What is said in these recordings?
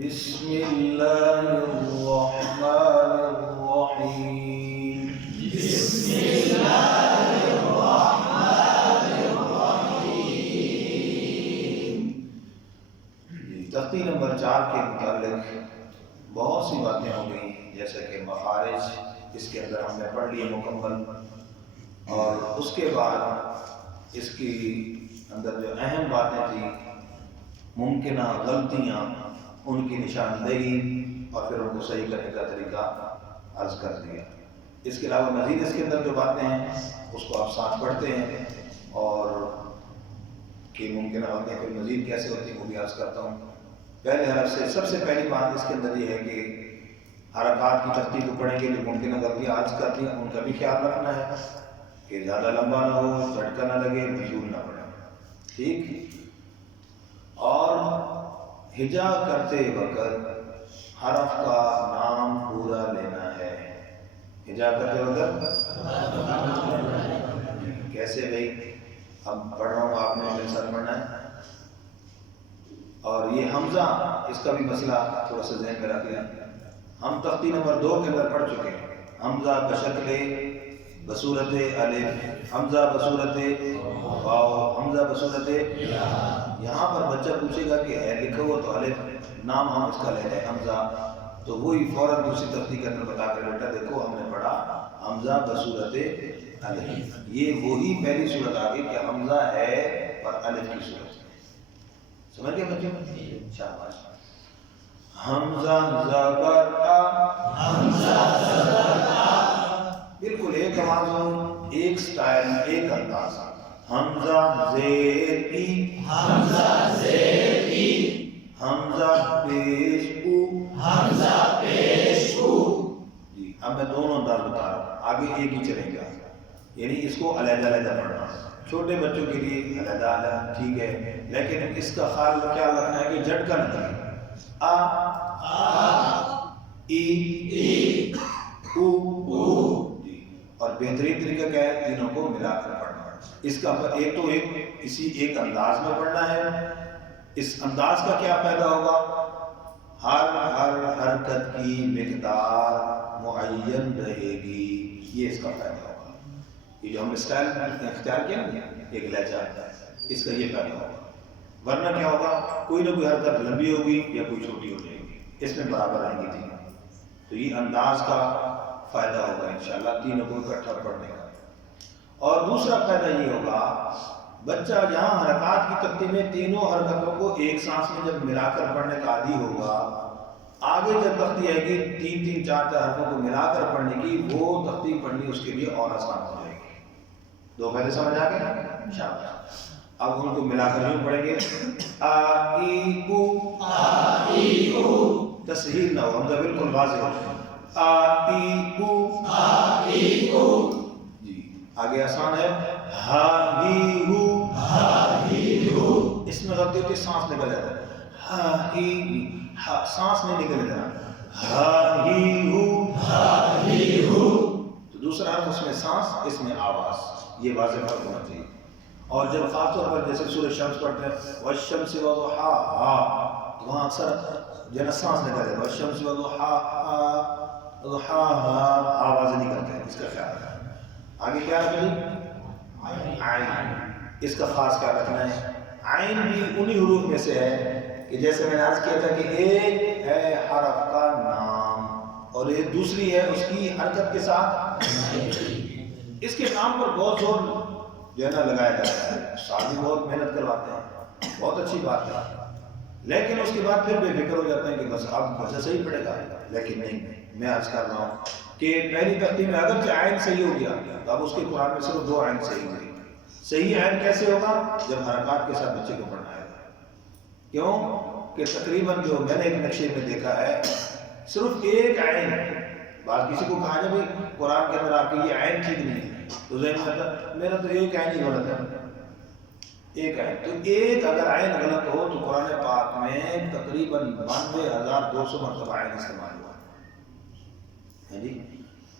بسم اللہ الرحمن الرحیم. بسم اللہ الرحمن الرحیم. تختی نمبر 4 کے متعلق بہت سی باتیں ہو گئیں، جیسے کہ مخارج اس کے اندر ہم نے پڑھ لیے مکمل، اور اس کے بعد اس کی اندر جو اہم باتیں تھیں، ممکنہ غلطیاں، ان کی نشاندہی اور پھر ان کو صحیح کرنے کا طریقہ عرض کر دیا. اس کے علاوہ مزید اس کے اندر جو باتیں ہیں اس کو آپ ساتھ پڑھتے ہیں، اور کہ ممکنہ غلطیاں پھر مزید کیسے ہوتی ہیں وہ بھی عرض کرتا ہوں. پہلے حرف سے سب سے پہلی بات اس کے اندر یہ ہے کہ حرکات کی ترتیب کو پڑھیں گے، جو ممکنہ غلطیاں عرض کرتی ہیں ان کا بھی خیال رکھنا ہے کہ زیادہ لمبا نہ ہو، جھٹکا نہ لگے، مجھول نہ پڑے. ٹھیک. اور ہجا کرتے وقت حرف کا نام پورا لینا ہے. ہجا کرتے وقت کیسے بھائی؟ اب پڑھ رہا ہوں، آپ نے میرے ساتھ پڑھنا ہے. اور یہ حمزہ، اس کا بھی مسئلہ تھوڑا سا ذہن میں رکھ لیا. ہم تختی نمبر 2 کے اندر پڑھ چکے ہیں. حمزہ بشکل بصورت الف، حمزہ بصورت واو، حمزہ بصورت. یہاں پر بچہ پوچھے گا کہ ہے لکھا ہوا تو الف، نام ہم اس کا لے رہے ہیں حمزہ، تو وہی فوراً دوسری تختی کے اندر بتا کر بیٹا دیکھو ہم نے پڑھا حمزہ بصورت الف. یہ وہی پہلی صورت آ گئی کہ حمزہ ہے اور الف کی صورت. سمجھ گئے بچوں؟ شاباش. حمزہ زبر آ، حمزہ زبر آ، بالکل ایک آواز ہو، ایک سٹائل، ایک انداز. حمزہ زیر ای، حمزہ زیر ای، حمزہ پیش او، حمزہ پیش او. جی اب میں دونوں انداز بتا رہا ہوں، آگے ایک ہی چلے گا، یعنی اس کو علیحدہ علیحدہ پڑھنا. چھوٹے بچوں کے لیے علیحدہ علیحدہ ٹھیک ہے، لیکن اس کا خیال رکھنا ہے کہ جھٹکا نہ لگے. آ، ای، او. جی. اور بہترین طریقہ کیا ہے؟ تینوں کو ملا کر پڑھنا. اس کا ایک تو اسی ایک انداز میں پڑھنا ہے. اس انداز کا کیا فائدہ ہوگا؟ ہر حرکت کی مقدار معین رہے گی، یہ اس کا فائدہ ہوگا. یہ جو ہم اسٹائل اختیار کیا نا، ایک لہجہ، اس کا یہ فائدہ ہوگا. ورنہ کیا ہوگا؟ کوئی نہ کوئی حرکت لمبی ہوگی یا کوئی چھوٹی ہو جائے گی، اس میں برابر آئیں گی تینوں. تو یہ انداز کا فائدہ ہوگا انشاءاللہ تینوں کو اکٹھا پڑھنے کا. اور دوسرا فائدہ یہ ہوگا، بچہ یہاں حرکات کی تختی میں تینوں حرکتوں کو ایک سانس میں جب ملا کر پڑھنے کا عادی ہوگا، آگے جب تختی آئے گی 3 4 حرفوں کو ملا کر پڑھنے کی، وہ تختی پڑھنی اس کے لیے اور آسان ہو جائے گی. دو فائدے سمجھ آ گئے انشاءاللہ. اب ان کو ملا کر یوں پڑھیں گے، آ ای او، آ ای او. تسہیل نہ ہو، حمزہ بالکل واضح ہو. آ ای او، آ ای او. جی. آگے آسان ہے، ہا ہی ہو. ہا ہی ہو. اس میں غلطی ہوتی ہے، سانس نکل جاتا ہے. ہا ہی، سانس نہیں نکل جاتا. ہا ہی ہو، ہا ہی ہو. تو دوسرا حرف اس میں سانس، اس میں آواز، یہ واضح فرق ہونا چاہیے. اور جب خاص طور پر جیسے سورہ شمس پڑھتے ہیں، والشمس وضحاہا، تو وہاں اکثر جو ہے سانس نکل جاتا ہے. والشمس وضحاہا، ضحاہا، آوازیں نہیں کرتے ہیں، اس کا خیال رکھنا. آگے کیا ہے؟ عین. اس کا خاص خیال رکھنا ہے. عین بھی انہی حروف میں سے ہے کہ جیسے میں نے عرض کیا تھا کہ ایک ہے حرف کا نام اور ایک دوسری ہے اس کی حرکت کے ساتھ. اس کے نام پر بہت زور جو ہے نا لگایا جاتا ہے، شادی بہت محنت کرواتے ہیں، بہت اچھی بات ہے، لیکن اس کے بعد پھر بے فکر ہو جاتے ہیں کہ بس اب بچہ صحیح پڑے گا. لیکن نہیں، میں عرض کر رہا ہوں کہ پہلی ترتیب میں اگرچہ عین صحیح ہو گیا تو اب اس کے قرآن میں صرف 2 عین صحیح ہوئی. صحیح عین کیسے ہوگا؟ جب حرکات کے ساتھ بچے کو پڑھنا ہے. کیوں کہ تقریباً جو میں نے ایک نقشے میں دیکھا ہے، صرف ایک عین، بعض کسی کو کہا جائے بھائی قرآن کے اندر آپ کی یہ عین ٹھیک نہیں ہے، تو ذہن میں آتا میرا تو ایک عین ہی غلط ہے. ایک عین، تو ایک اگر عین غلط ہو تو قرآن پاک میں تقریباً 92,200 مرتبہ عین استعمال ہوا ہے جی.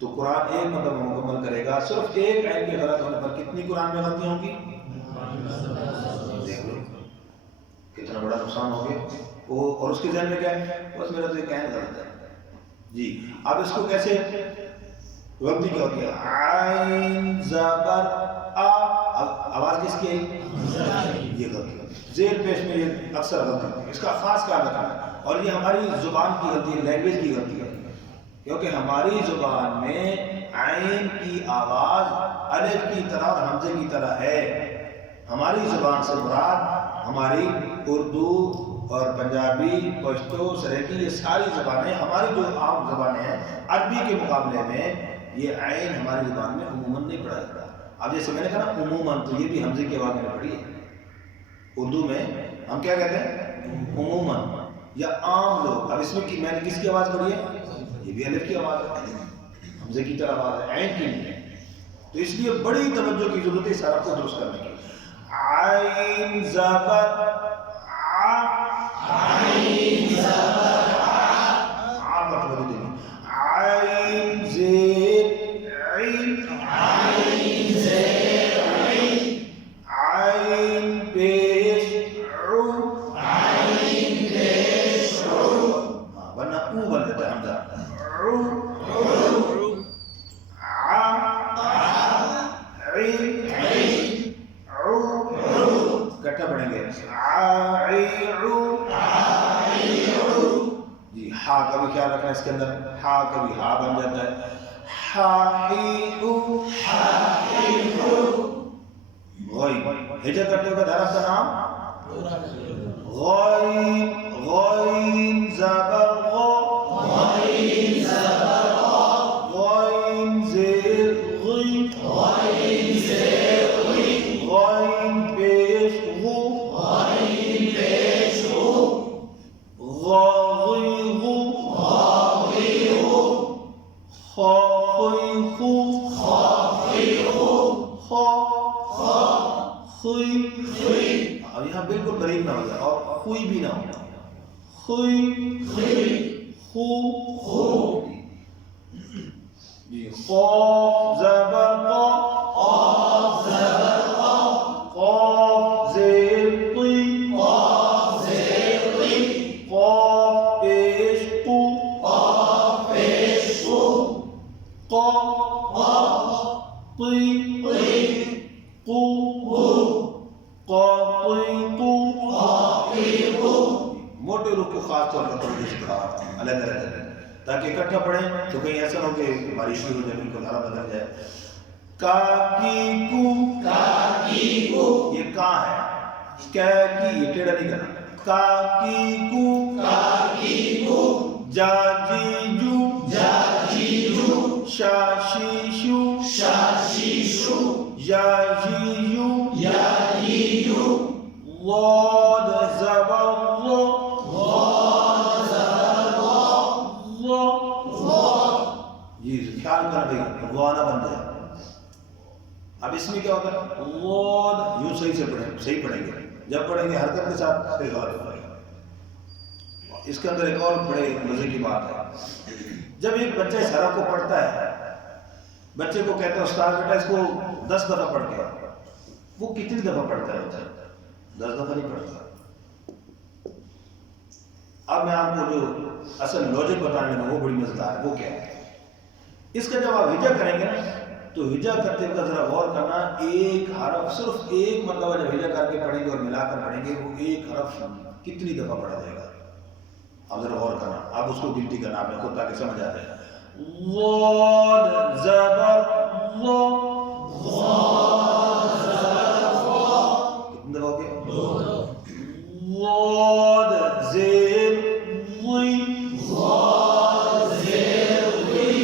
تو قرآن ایک مرتبہ مکمل کرے گا، صرف ایک عین کے غلط ہونے پر کتنی قرآن میں غلطیاں ہوں گی؟ دیکھ لو کتنا بڑا نقصان ہو گیا. وہ اور اس کے ذہن میں کیا ہے بس میرا تو یہ کہنا غلط ہے جی. اب اس کو کیسے غلطی کیا ہوتی ہے عین زبر آ آواز کس کی ہے یہ غلطی ہے زیر پیش میں یہ اکثر غلطی ہوتی ہے. اس کا خاص خیال رکھنا ہے اور یہ ہماری زبان کی غلطی ہے لینگویج کی غلطی ہے کیونکہ ہماری زبان میں عین کی آواز الف کی طرح اور حمزے کی طرح ہے. ہماری زبان سے مراد ہماری اردو اور پنجابی پشتو سریکی یہ ساری زبانیں ہماری جو عام زبانیں ہیں عربی کے مقابلے میں یہ عین ہماری زبان میں عموماً نہیں پڑھا جاتا. اب جیسے میں نے کہا نا عموماً تو یہ بھی حمزے کی آواز میں نے پڑھی ہے. اردو میں ہم کیا کہتے ہیں عموماً یا عام لوگ. اب اس میں میں نے کس کی آواز پڑھی ہے یہ بھی الف کی آواز ہے حمزے کی طرح آواز ہے عین کی نہیں ہے. تو اس لیے بڑی توجہ کی ضرورت ہے اس حرف کو درست کرنے کی. عین زبر عین زبر عا پر توجہ دینی. عین زیر عین عین زیر عین عین پیش عو عین پیش عو ورنہ او بن جاتا ہے حمزہ عو عو عین عین عو عو کٹھا پڑھیں گے عائعو جی. ہا کا بھی خیال رکھنا ہے اس کے اندر ہا کبھی ہا بن جاتا ہے حائعو غین ہجر کرتے ہوئے حرف کا نام غین غین زبر غ غین زبر غین زیر غی غین زیر غین غین پیش غو غین پیش غو غاغی غو غاغی غو خاخی خو خافی غو خا خی خی اب یہاں بالکل بریک نہ ہو جائے اور خوئی بھی نہ ہو خی خی خو خو جی. قاف زبر قا قاف زبر قاف قاف زیر قی قاف زیر قی قاف پیش قو قاف پیش قو قا قاف قی قی قو قاقی قو قاقی قو موٹے روح کو خاص طور پر توجہ سے پڑھا علیحدہ رہتے ہیں تاکہ اکٹھا پڑھیں تو کہیں ایسا نہ ہو کہ ہماری شروع ہو جائے بالکل دھارا بدل جائے. کاکی کو کاکی کو یہ کہاں ہے کی یہ ٹیڑھا نہیں کرنا. کاکی کو کاکی کو جاجیجو جاجیجو شاشیشو شاشیشو یاجیجو یاجیجو ضاد زبر ض غاد زبر غاد جی خیال کر بھائی غانہ بن جائے. اب اس میں کیا ہوتا ہے غاد یوں صحیح سے پڑھیں صحیح پڑھیں گے جب پڑھیں گے حرکت کے ساتھ پھر غاد ہوگا. اس کے اندر ایک اور بڑے مزے کی بات ہے جب ایک بچہ اس حرف کو پڑھتا ہے بچے کو کہتے ہیں استاد بیٹا اس کو 10 دفعہ پڑھ کے وہ کتنی دفعہ پڑھتا ہے بچہ 10 دفعہ نہیں پڑھتا. اب میں آپ کو جو اصل لاجک بتانے لگا وہ بڑی مزیدار ہے. وہ کیا ہے اس کا جب آپ ہجا کریں گے نا تو ہجا کرتے وقت ذرا غور کرنا ایک حرف صرف ایک مرتبہ جب ہجا کر کے پڑھیں گے اور ملا کر پڑھیں گے وہ ایک حرف کتنی دفعہ پڑھا جائے گا. اب ذرا غور کرنا آپ اس کو گنتی کرنا آپ نے خود تاکہ سمجھ آ جائے. ضاد زبر ض غاد زبر غاد کتنے دفعہ ہو گیا دو ضاد زیر ضی غاد زیر غی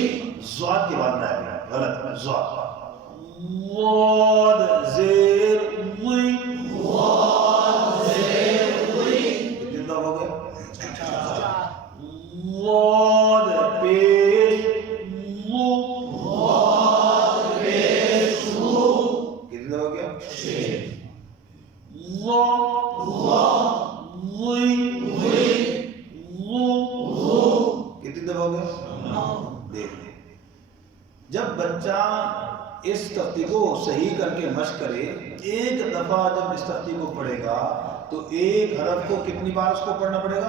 ضاد کے بعد نہ ہے غلط ضاد ضاد زیر ضی غاد زیر غی کتنے دفعہ ہو گیا ضاد پیش ضو غاد پیش غو کتنے دفعہ ہو گیا شیر کتنی دفعہ ہو گیا دیکھ لیں. جب بچہ اس تختی کو صحیح کر کے مشق کرے ایک دفعہ جب اس تختی کو پڑھے گا تو ایک حرف کو کتنی بار اس کو پڑھنا پڑے گا؟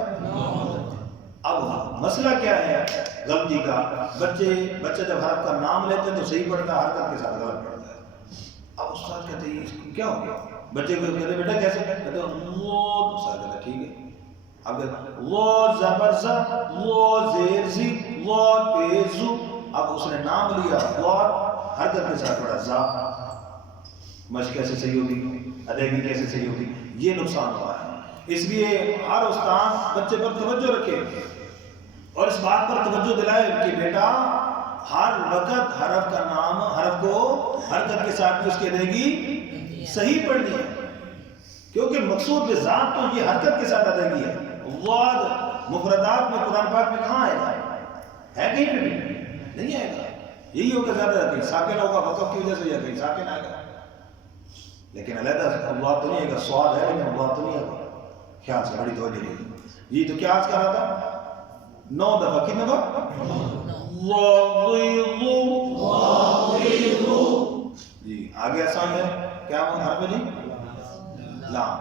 اب مسئلہ کیا ہے غلطی کا؟ بچے جب حرف کا نام لیتے ہیں تو صحیح پڑھتا ہے، حرکت کے ساتھ غلط پڑھتا ہے۔ اب استاد کہتے ہیں اس کو کیا ہو گیا؟ بچے کو کہتے بیٹا کیسے؟ کہتے وہ، استاد کہتا ٹھیک ہے۔ اب وہ زبر ز، وہ زیر زی، وہ پیش زو، اب اس نے نام لیا وہ حرکت کے ساتھ پڑھا زا، مشق کیسے صحیح ہوگی؟ ادائیگی کیسے صحیح ہوگی؟ یہ نقصان ہوا ہے۔ اس لیے ہر استاد بچے پر توجہ رکھے اور اس بات پر توجہ دلائے کہ بیٹا ہر وقت حرف کا نام، حرف کو حرکت کے ساتھ اس کی ادائیگی صحیح پڑھنی ہے، کیونکہ مقصود ذات تو یہ حرکت کے ساتھ ادائیگی ہے۔ وعد مفردات میں قرآن پاک میں کہاں آئے گا؟ ہے کہیں پہ بھی نہیں آئے گا۔ یہی ہوگا زیادہ کہیں ساکن ہوگا وقف کی وجہ سے، یا کہیں ساکن آئے گا، لیکن علیحدہ اللہ تو نہیں آئے گا۔ سواد ہے لیکن اللہ تو نہیں آئے گا۔ خیال سے بڑی توجہ نہیں۔ یہ تو کیا عرض کر رہا تھا؟ 9 دفعہ، کتنے دفعہ؟ جی آگے آسان ہے، کیا حرف ہے جی؟ لام،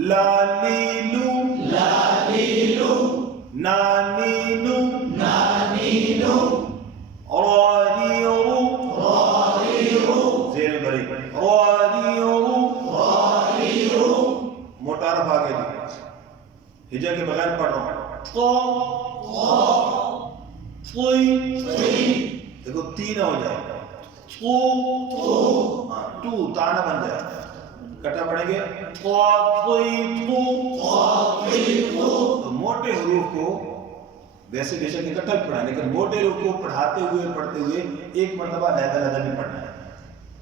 لالیلو، لالیلو، نانینو، نانینو، راریرو، راریرو، زیر بری، راریرو، راریرو، موٹا رفع آگے دی، ہجا کے بغیر پڑھ رہا ہوں، دیکھو تین ہو جائے، تو تانا بن جائے، کٹا پڑھیں گے، تو موٹے حروف کو ویسے بے شک اکٹھا بھی پڑھا ہے، لیکن موٹے حروف کو پڑھاتے ہوئے پڑھتے ہوئے ایک مرتبہ علیحدہ بھی پڑھنا ہے،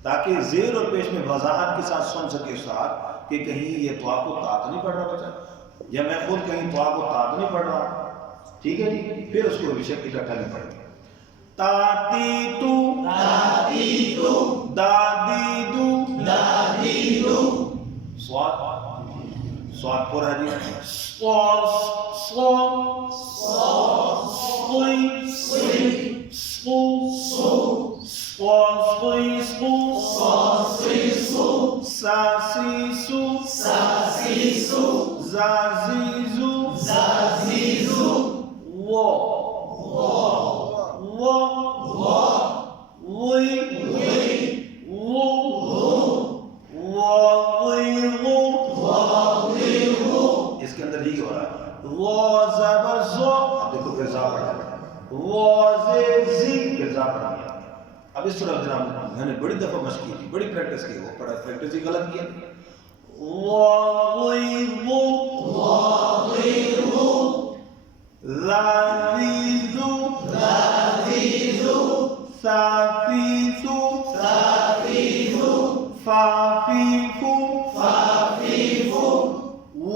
تاکہ زیر اور پیش میں وضاحت کے ساتھ سن سکے استاد کہ کہیں یہ توا کو تا تو نہیں پڑھ رہا بچہ، یا میں خود کہیں توا کو تا تو نہیں پڑھ رہا۔ ٹھیک ہے جی، پھر اس کو بے شک اکٹھا بھی پڑھیں گے۔ تاتی تو، تاتی تو، دادی دو، دادی دو، سواد سواد پورا جی، سواد سواد سواد سوئی سوئی سو سو سواد سوئی سو سواد سوئی سو ساسی سو ساسی سو زازی زو زازی زو وہ اس کے اندر یہ ہو رہا ہے، وہ زبر زو، اب دیکھو پھر زا پڑھا ہے، وہ زی پھر زا پڑھا گیا۔ اب اس طرح جناب میں نے بڑی دفعہ مشق کی تھی، بڑی پریکٹس کی، وہ پڑھا پریکٹس ہی غلط کیا۔ لازیزو لازیزو سافیزو سافیزو فافیفو فافیفو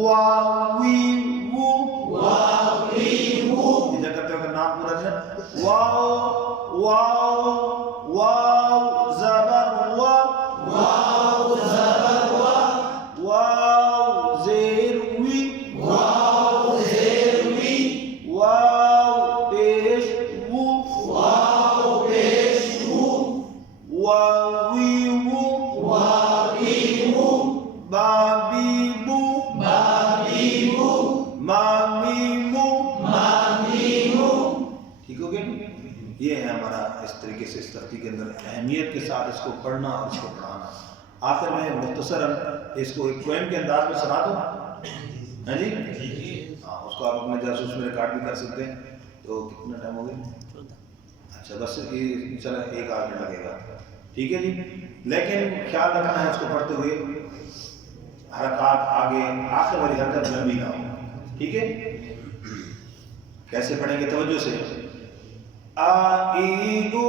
واویو واویو، ادھر کرتے ہوئے نام پورا ہے، واو واو واو زبر وا واو زبر وا واو زیر وی واو زیر وی واو پیش وو واو پیش وو واوی وو واوی وو بابی بو بابی بو مامی مو مامی مو۔ ٹھیک ہو گیا؟ یہ ہے ہمارا اس طریقے سے اس ترتیب کے اندر اہمیت کے ساتھ اس کو پڑھنا اور اس کو پڑھانا۔ آخر میں مختصراً اس کو ایک پوئم کے انداز میں سنا دوں، ہے جی؟ ہاں، اس کو آپ اپنے جاسوس میں ریکارڈ بھی کر سکتے ہیں۔ تو کتنا ٹائم ہو گیا؟ اچھا، بس یہ چلا 1 آدھ منٹ لگے گا، ٹھیک ہے جی؟ لیکن خیال رکھنا ہے اس کو پڑھتے ہوئے حرکات آگے آخر والی حرکت لمبی نہ ہو، ٹھیک ہے؟ کیسے پڑھیں گے توجہ سے؟ آئیو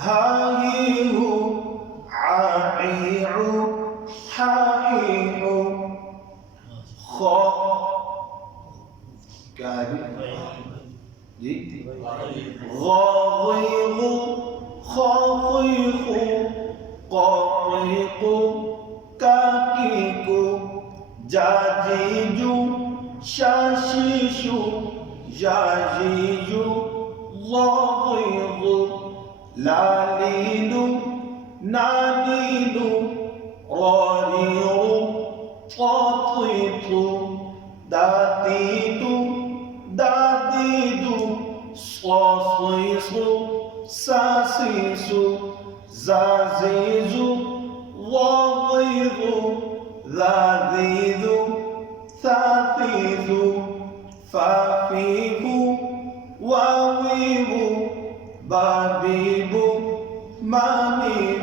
ہائیو عائیو ہائیو خو، کیا ہے جی؟ غوغیغو خوغیغو قوغیغو کاکیگو جاجیجو شاشیشو جاجیجو لاغیغو لالیلو نانیلو راریرو قاطیتو صاصيص ساسيس زازيز ضغيظ ذاذيذ ثاثيث فافيف واويب بابيب مانيف